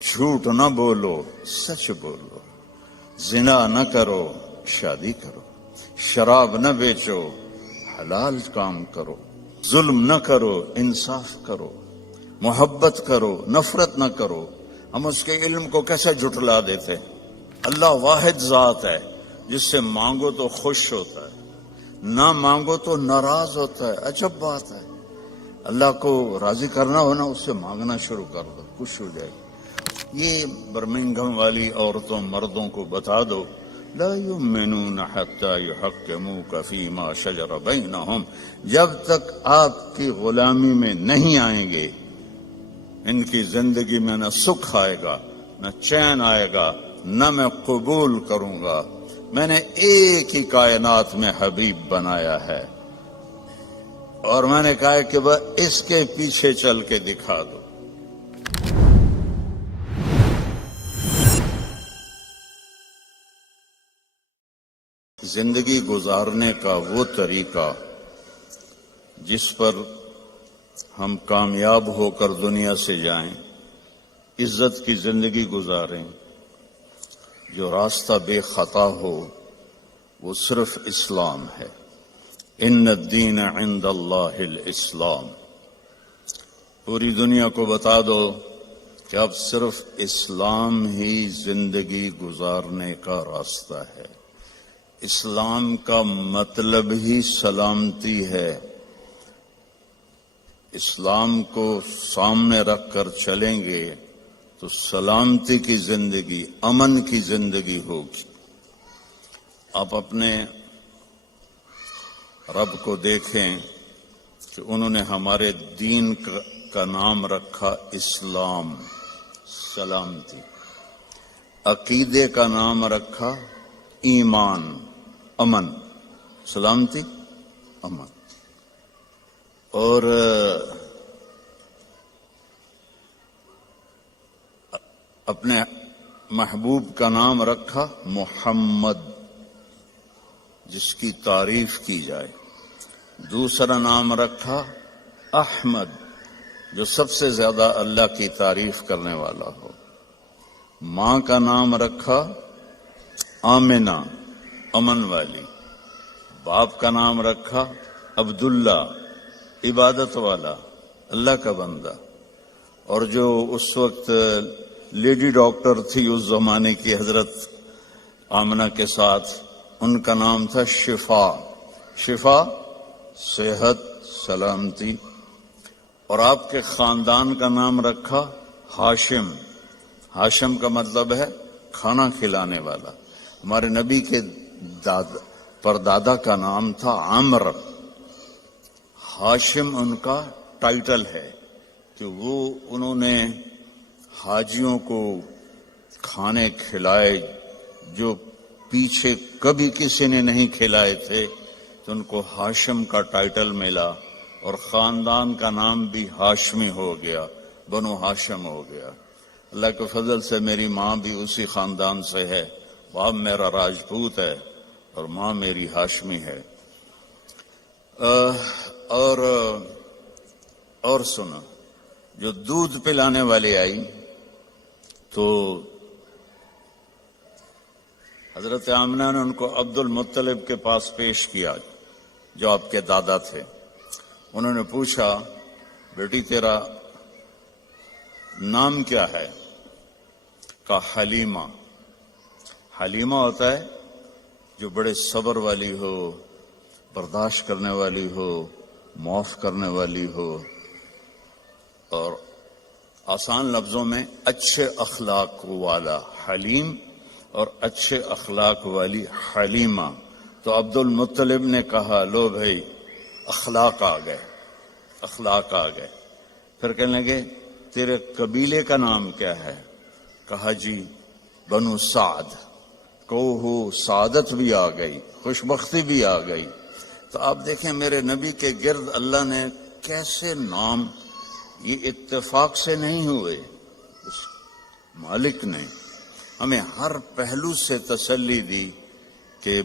جھوٹ نہ بولو، سچ بولو، زنا نہ کرو، شادی کرو، شراب نہ بیچو، حلال کام کرو، ظلم نہ کرو، انصاف کرو، محبت کرو، نفرت نہ کرو۔ ہم اس کے علم کو کیسے جھٹلا دیتے؟ اللہ واحد ذات ہے جس سے مانگو تو خوش ہوتا ہے، نہ مانگو تو ناراض ہوتا ہے۔ عجب بات ہے، اللہ کو راضی کرنا ہو نا، اس سے مانگنا شروع کر دو، خوش ہو جائے گی۔ یہ برمنگھم والی عورتوں مردوں کو بتا دو، لا یؤمنون حتی یحکموک فیما شجر بینہم، جب تک آپ کی غلامی میں نہیں آئیں گے ان کی زندگی میں نہ سکھ آئے گا، نہ چین آئے گا، نہ میں قبول کروں گا۔ میں نے ایک ہی کائنات میں حبیب بنایا ہے، اور میں نے کہا کہ وہ اس کے پیچھے چل کے دکھا دو۔ زندگی گزارنے کا وہ طریقہ جس پر ہم کامیاب ہو کر دنیا سے جائیں، عزت کی زندگی گزاریں، جو راستہ بے خطا ہو، وہ صرف اسلام ہے۔ ان الدین عند اللہ الاسلام۔ پوری دنیا کو بتا دو کہ اب صرف اسلام ہی زندگی گزارنے کا راستہ ہے۔ اسلام کا مطلب ہی سلامتی ہے۔ اسلام کو سامنے رکھ کر چلیں گے تو سلامتی کی زندگی، امن کی زندگی ہوگی۔ آپ اپنے رب کو دیکھیں کہ انہوں نے ہمارے دین کا نام رکھا اسلام، سلامتی۔ عقیدے کا نام رکھا ایمان، امن، سلامتی، امن۔ اور اپنے محبوب کا نام رکھا محمد، جس کی تعریف کی جائے۔ دوسرا نام رکھا احمد، جو سب سے زیادہ اللہ کی تعریف کرنے والا ہو۔ ماں کا نام رکھا آمنہ، امن والی۔ باپ کا نام رکھا عبداللہ، عبادت والا، اللہ کا بندہ۔ اور جو اس وقت لیڈی ڈاکٹر تھی اس زمانے کی حضرت آمنہ کے ساتھ، ان کا نام تھا شفا، شفا صحت، سلامتی۔ اور آپ کے خاندان کا نام رکھا ہاشم، ہاشم کا مطلب ہے کھانا کھلانے والا۔ ہمارے نبی کے پردادا کا نام تھا عمرو۔ ہاشم ان کا ٹائٹل ہے کہ وہ انہوں نے حاجیوں کو کھانے کھلائے جو پیچھے کبھی کسی نے نہیں کھلائے تھے، تو ان کو ہاشم کا ٹائٹل ملا، اور خاندان کا نام بھی ہاشمی ہو گیا، بنو ہاشم ہو گیا۔ اللہ کے فضل سے میری ماں بھی اسی خاندان سے ہے، باپ میرا راجپوت ہے اور ماں میری ہاشمی ہے۔ اور سنو، جو دودھ پلانے والی آئی تو حضرت آمنہ نے ان کو عبد المطلب کے پاس پیش کیا، جو آپ کے دادا تھے۔ انہوں نے پوچھا، بیٹی تیرا نام کیا ہے؟ کہا حلیمہ۔ حلیمہ ہوتا ہے جو بڑے صبر والی ہو، برداشت کرنے والی ہو، معاف کرنے والی ہو، اور آسان لفظوں میں اچھے اخلاق والا حلیم، اور اچھے اخلاق والی حلیمہ۔ تو عبد المطلب نے کہا، لو بھائی اخلاق آ گئے، اخلاق آ گئے۔ پھر کہنے لگے، تیرے قبیلے کا نام کیا ہے؟ کہا جی بنو سعد۔ ہو سعادت بھی آ گئی، خوش بختی بھی آ گئی۔ تو آپ دیکھیں میرے نبی کے گرد اللہ نے کیسے نام، یہ اتفاق سے نہیں ہوئے، اس مالک نے ہمیں ہر پہلو سے تسلی دی کہ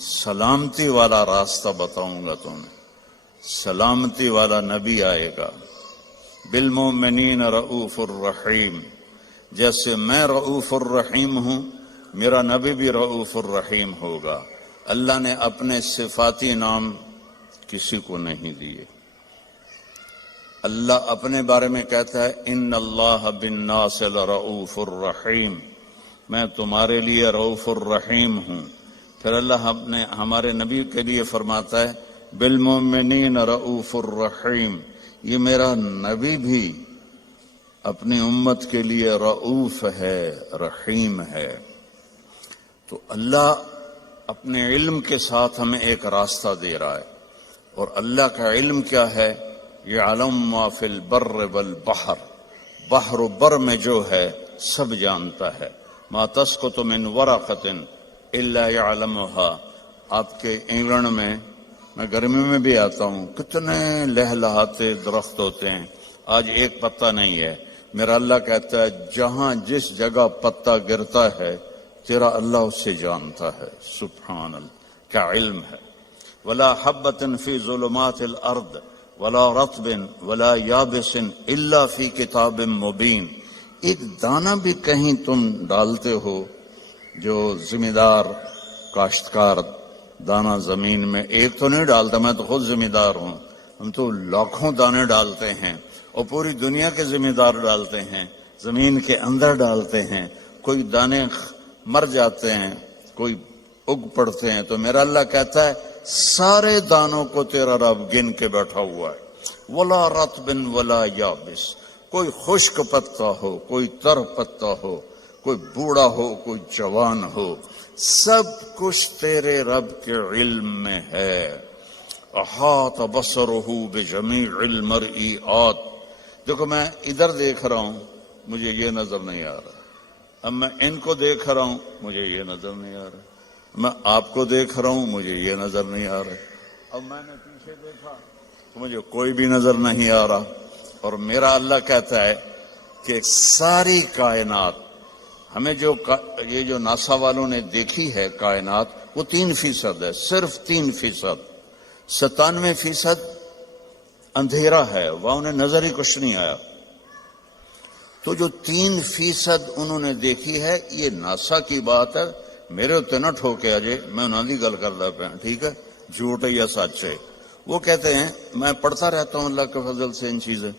سلامتی والا راستہ بتاؤں گا تمہیں، سلامتی والا نبی آئے گا۔ بالمؤمنین رؤوف الرحیم، جیسے میں رؤوف الرحیم ہوں میرا نبی بھی رؤوف الرحیم ہوگا۔ اللہ نے اپنے صفاتی نام کسی کو نہیں دیے۔ اللہ اپنے بارے میں کہتا ہے ان اللہ بالناس لرؤوف الرحیم، میں تمہارے لیے رؤوف الرحیم ہوں۔ پھر اللہ نے ہمارے نبی کے لیے فرماتا ہے بالمؤمنین رؤوف الرحیم، یہ میرا نبی بھی اپنی امت کے لیے رؤوف ہے، رحیم ہے۔ تو اللہ اپنے علم کے ساتھ ہمیں ایک راستہ دے رہا ہے، اور اللہ کا علم کیا ہے؟ یعلم ما فی البر والبحر، بحر و بر میں جو ہے سب جانتا ہے۔ ما تسقط من ورقۃ الا یعلمها، آپ کے انگلینڈ میں گرمی میں بھی آتا ہوں، کتنے لہلہاتے درخت ہوتے ہیں، آج ایک پتا نہیں ہے۔ میرا اللہ کہتا ہے جہاں جس جگہ پتا گرتا ہے تیرا اللہ اس سے جانتا ہے۔ سبحان اللہ، کیا علم ہے۔ ولا حبۃ فی ظلمات الارض ولا رطب ولا یابس الا فی کتاب مبین، ایک دانہ بھی کہیں تم ڈالتے ہو، جو ذمہ دار کاشتکار دانہ زمین میں ایک تو نہیں ڈالتا، میں تو خود ذمہ دار ہوں، ہم تو لاکھوں دانے ڈالتے ہیں اور پوری دنیا کے ذمہ دار ڈالتے ہیں، زمین کے اندر ڈالتے ہیں، کوئی دانے مر جاتے ہیں، کوئی اگ پڑتے ہیں، تو میرا اللہ کہتا ہے سارے دانوں کو تیرا رب گن کے بیٹھا ہوا ہے۔ ولا رطب ولا یابس، کوئی خشک پتا ہو، کوئی تر پتا ہو، کوئی بوڑھا ہو، کوئی جوان ہو، سب کچھ تیرے رب کے علم میں ہے۔ احاط بصرہ بجمیع المرئیات، دیکھو میں ادھر دیکھ رہا ہوں مجھے یہ نظر نہیں آ رہا، اب میں ان کو دیکھ رہا ہوں مجھے یہ نظر نہیں آ رہا، میں آپ کو دیکھ رہا ہوں مجھے یہ نظر نہیں آ رہا، اب میں نے پیچھے دیکھا تو مجھے کوئی بھی نظر نہیں آ رہا۔ اور میرا اللہ کہتا ہے کہ ساری کائنات ہمیں یہ جو ناسا والوں نے دیکھی ہے کائنات، وہ 3% ہے، صرف 3%، 97% اندھیرا ہے، وہاں انہیں نظر ہی کچھ نہیں آیا۔ تو جو 3% انہوں نے دیکھی ہے یہ ناسا کی بات ہے، میرے اتنے نہ ٹھوکے اجے، میں انہوں کی گل کرتا پیا، ٹھیک ہے، جھوٹ ہے یا سچ ہے۔ وہ کہتے ہیں، میں پڑھتا رہتا ہوں اللہ کے فضل سے ان چیزیں،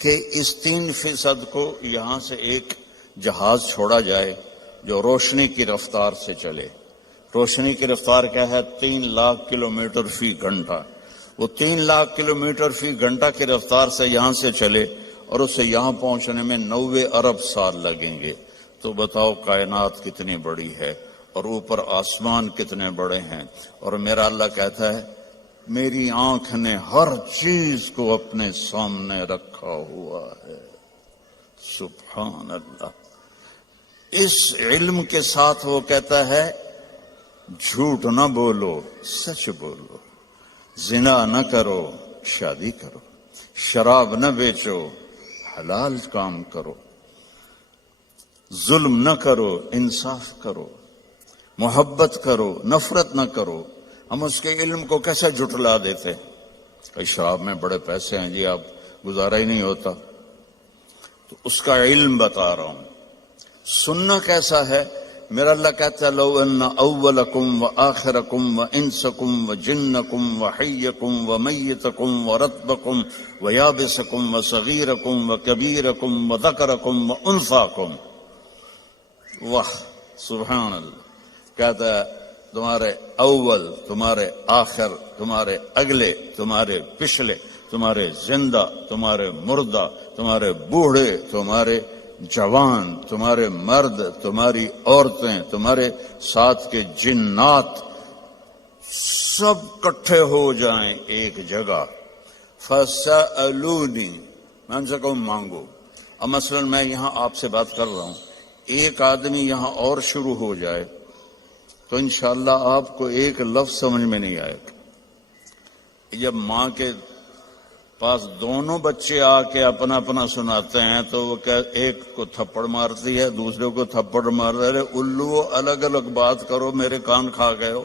کہ اس 3% کو یہاں سے ایک جہاز چھوڑا جائے جو روشنی کی رفتار سے چلے۔ روشنی کی رفتار کیا ہے؟ 3 لاکھ کلومیٹر فی گھنٹہ۔ وہ 3 لاکھ کلومیٹر فی گھنٹہ کی رفتار سے یہاں سے چلے اور اسے یہاں پہنچنے میں 90 ارب سال لگیں گے۔ تو بتاؤ کائنات کتنی بڑی ہے اور اوپر آسمان کتنے بڑے ہیں۔ اور میرا اللہ کہتا ہے میری آنکھ نے ہر چیز کو اپنے سامنے رکھا ہوا ہے۔ سبحان اللہ۔ اس علم کے ساتھ وہ کہتا ہے جھوٹ نہ بولو، سچ بولو، زنا نہ کرو، شادی کرو، شراب نہ بیچو، حلال کام کرو، ظلم نہ کرو، انصاف کرو، محبت کرو، نفرت نہ کرو۔ ہم اس کے علم کو کیسے جھٹلا دیتے؟ کہ شراب میں بڑے پیسے ہیں جی، آپ گزارا ہی نہیں ہوتا، تو اس کا علم بتا رہا ہوں۔ سننا کیسا ہے؟ میرا اللہ کہتا ہے لو ان اولکم وآخرکم وانسکم وجنکم وحیکم ومیتکم ورطبکم ویابسکم وصغیرکم وکبیرکم وذکرکم وانثاکم، واہ سبحان اللہ۔ کہتا ہے تمہارے اول، تمہارے آخر، تمہارے اگلے، تمہارے پچھلے، تمہارے زندہ، تمہارے مردہ، تمہارے بوڑھے، تمہارے جوان، تمہارے مرد، تمہاری عورتیں، تمہارے ساتھ کے جنات، سب کٹھے ہو جائیں ایک جگہ۔ فَسَأَلُونِي، میں ان سے کہوں مانگو۔ اب مثلا میں یہاں آپ سے بات کر رہا ہوں، ایک آدمی یہاں اور شروع ہو جائے تو انشاءاللہ آپ کو ایک لفظ سمجھ میں نہیں آئے گا۔ جب ماں کے پاس دونوں بچے آ کے اپنا اپنا سناتے ہیں تو وہ ایک کو تھپڑ مارتی ہے، دوسرے کو تھپڑ مار رہے، الو الگ الگ بات کرو، میرے کان کھا گئے ہو،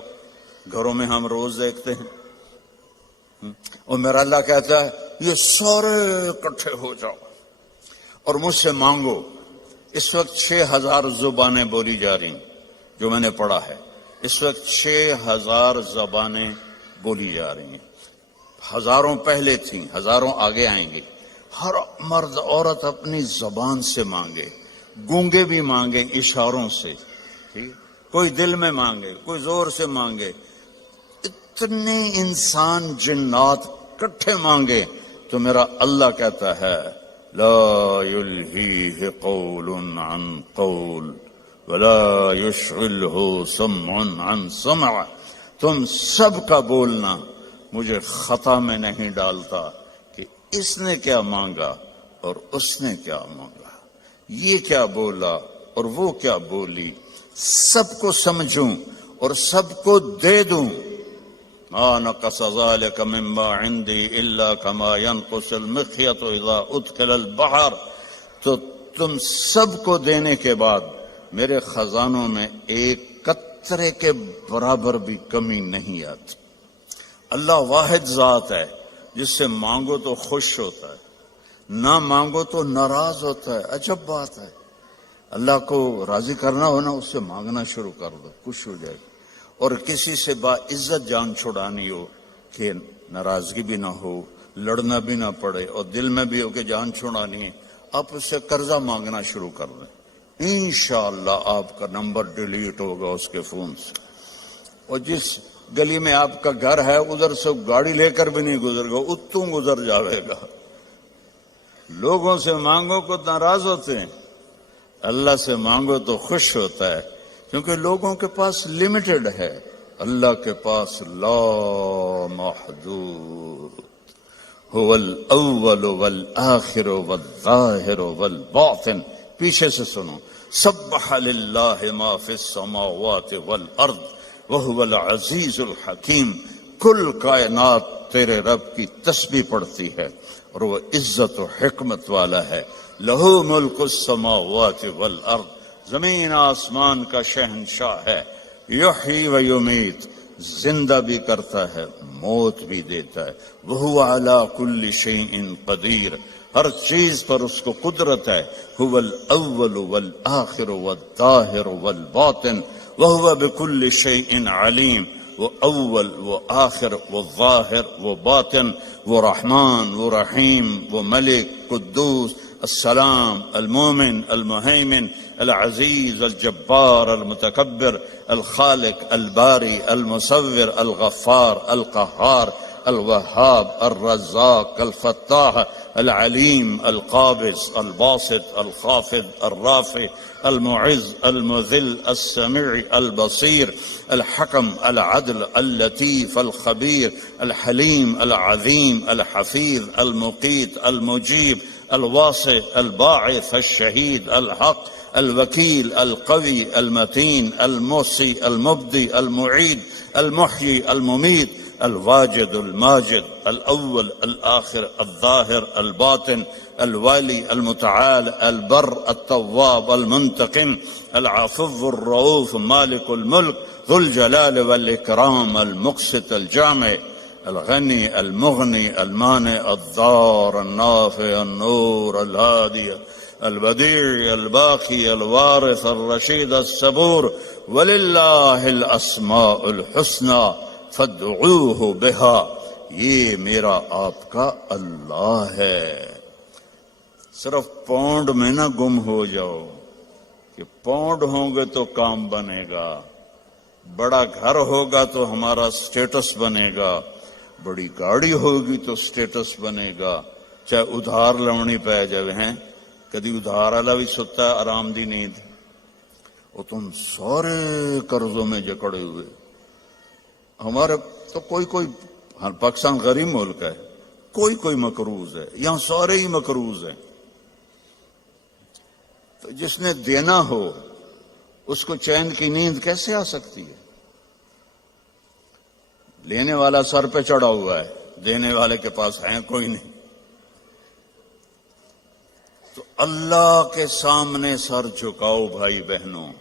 گھروں میں ہم روز دیکھتے ہیں۔ اور میرا اللہ کہتا ہے یہ سارے اکٹھے ہو جاؤ اور مجھ سے مانگو۔ اس وقت 6000 زبانیں بولی جا رہی ہیں، جو میں نے پڑھا ہے اس وقت 6000 زبانیں بولی جا رہی ہیں. ہزاروں پہلے تھیں، ہزاروں آگے آئیں گی. ہر مرد عورت اپنی زبان سے مانگے، گونگے بھی مانگے اشاروں سے، ٹھیک، کوئی دل میں مانگے، کوئی زور سے مانگے. اتنے انسان جنات کٹھے مانگے تو میرا اللہ کہتا ہے لا یلہیہ قول عن قول ولا یشغلہ سمع عن سمع. تم سب کا بولنا مجھے خطا میں نہیں ڈالتا کہ اس نے کیا مانگا اور اس نے کیا مانگا، یہ کیا بولا اور وہ کیا بولی. سب کو سمجھوں اور سب کو دے دوں. ما نقص ذلك مما عندي الا كما ينقص المخيط اذا ادخل البحر. تو تم سب کو دینے کے بعد میرے خزانوں میں ایک قطرے کے برابر بھی کمی نہیں آتی. اللہ واحد ذات ہے جس سے مانگو تو خوش ہوتا ہے، نہ مانگو تو ناراض ہوتا ہے. عجب بات ہے. اللہ کو راضی کرنا ہو نا، اس سے مانگنا شروع کر دو، خوش ہو جائے گی. اور کسی سے با عزت جان چھڑانی ہو کہ ناراضگی بھی نہ ہو، لڑنا بھی نہ پڑے، اور دل میں بھی ہو کہ جان چھڑانی ہے، آپ اس سے قرضہ مانگنا شروع کر دیں. انشاءاللہ آپ کا نمبر ڈیلیٹ ہوگا اس کے فون سے. اور جس گلی میں آپ کا گھر ہے ادھر سے گاڑی لے کر بھی نہیں گزر گا، اتوں گزر جاوے گا. لوگوں سے مانگو کو ناراض ہوتے ہیں، اللہ سے مانگو تو خوش ہوتا ہے، کیونکہ لوگوں کے پاس لمیٹڈ ہے، اللہ کے پاس لا محدود. هو الاول والآخر والظاہر والباطن. پیچھے سے سنو. سبح للہ ما فی السماوات والارض وهو العزیز الحکیم. کل کائنات تیرے رب کی تسبیح پڑھتی ہے اور وہ عزت و حکمت والا ہے. لہو ملک السماوات والارض. زمین آسمان کا شہنشاہ ہے. یحیی و یمیت. زندہ بھی کرتا ہے، موت بھی دیتا ہے. وہو علی کل شیء قدیر. ہر چیز پر اس کو قدرت ہے. هو الاول والآخر والظاہر والباطن وهو بكل شيء علیم. وہ اول، وہ آخر، وہ ظاہر، وہ باطن، وہ رحمان، وہ رحیم، وہ ملک، قدوس، السلام، المومن، المہیمن، العزیز، الجبار، المتکبر، الخالق، الباری، المصور، الغفار، القہار، الوہاب، الرزاق، الفتاح، العلیم، القابض، الباسط، الخافض، الرافع، المعز، المذل، السميع، البصير، الحكم، العدل، اللطيف، الخبير، الحليم، العظيم، الحفيظ، المقيت، المجيب، الواسع، الباعث، الشهيد، الحق، الوكيل، القوي، المتين، المحصي، المبدي، المعيد، المحيي، المميت، الواجد، الماجد، الأول، الآخر، الظاهر، الباطن، الوالي، المتعال، البر، التواب، المنتقم، العفو، الرؤوف، مالك الملك، ذو الجلال والإكرام، المقسط، الجامع، الغني، المغني، المانع، الضار، النافع، النور، الهادي، البديع، الباقي، الوارث، الرشيد، الصبور. وللہ الاسماء الحسنى فادعوه بها. یہ میرا آپ کا اللہ ہے. صرف پونڈ میں نہ گم ہو جاؤ کہ پونڈ ہوں گے تو کام بنے گا، بڑا گھر ہوگا تو ہمارا سٹیٹس بنے گا، بڑی گاڑی ہوگی تو سٹیٹس بنے گا، چاہے ادھار لونی پہ جائے ہیں. کدی ادھار والا بھی ستا ہے آرام دی نیند. وہ تم سارے قرضوں میں جکڑے ہوئے. ہمارے تو کوئی پاکستان غریب ملک ہے، کوئی مقروض ہے، یہاں سارے ہی مقروض ہیں. تو جس نے دینا ہو اس کو چین کی نیند کیسے آ سکتی ہے؟ لینے والا سر پہ چڑھا ہوا ہے، دینے والے کے پاس ہے کوئی نہیں. تو اللہ کے سامنے سر جھکاؤ بھائی بہنوں.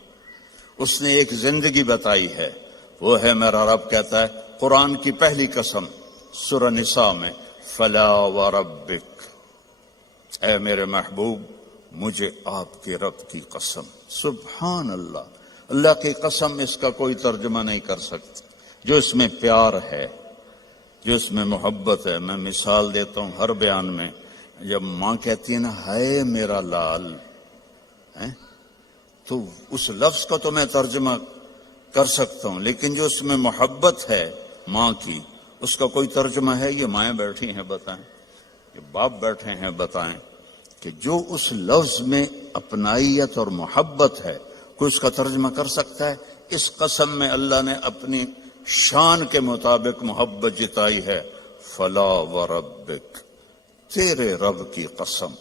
اس نے ایک زندگی بتائی ہے، وہ ہے میرا رب کہتا ہے قرآن کی پہلی قسم سورہ نساء میں، فلا وربک، اے میرے محبوب مجھے آپ کے رب کی قسم. سبحان اللہ. اللہ کی قسم اس کا کوئی ترجمہ نہیں کر سکتا. جو اس میں پیار ہے، جو اس میں محبت ہے. میں مثال دیتا ہوں ہر بیان میں. جب ماں کہتی ہے نا ہائے میرا لال، تو اس لفظ کا تو میں ترجمہ کر سکتا ہوں، لیکن جو اس میں محبت ہے ماں کی، اس کا کوئی ترجمہ ہے؟ یہ مائیں بیٹھی ہیں بتائیں، یہ باپ بیٹھے ہیں بتائیں کہ جو اس لفظ میں اپنائیت اور محبت ہے، کوئی اس کا ترجمہ کر سکتا ہے؟ اس قسم میں اللہ نے اپنی شان کے مطابق محبت جتائی ہے. فلا وربک، تیرے رب کی قسم.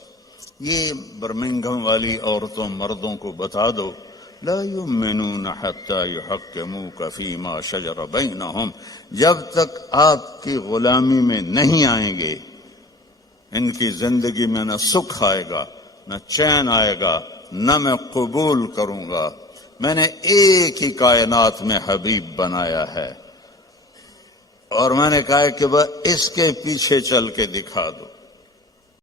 یہ برمنگھم والی عورتوں مردوں کو بتا دو، لا یؤمنون حتی یحکموک فیما شجر بینہم، جب تک آپ کی غلامی میں نہیں آئیں گے ان کی زندگی میں نہ سکھ آئے گا، نہ چین آئے گا، نہ میں قبول کروں گا. میں نے ایک ہی کائنات میں حبیب بنایا ہے، اور میں نے کہا کہ وہ اس کے پیچھے چل کے دکھا دو.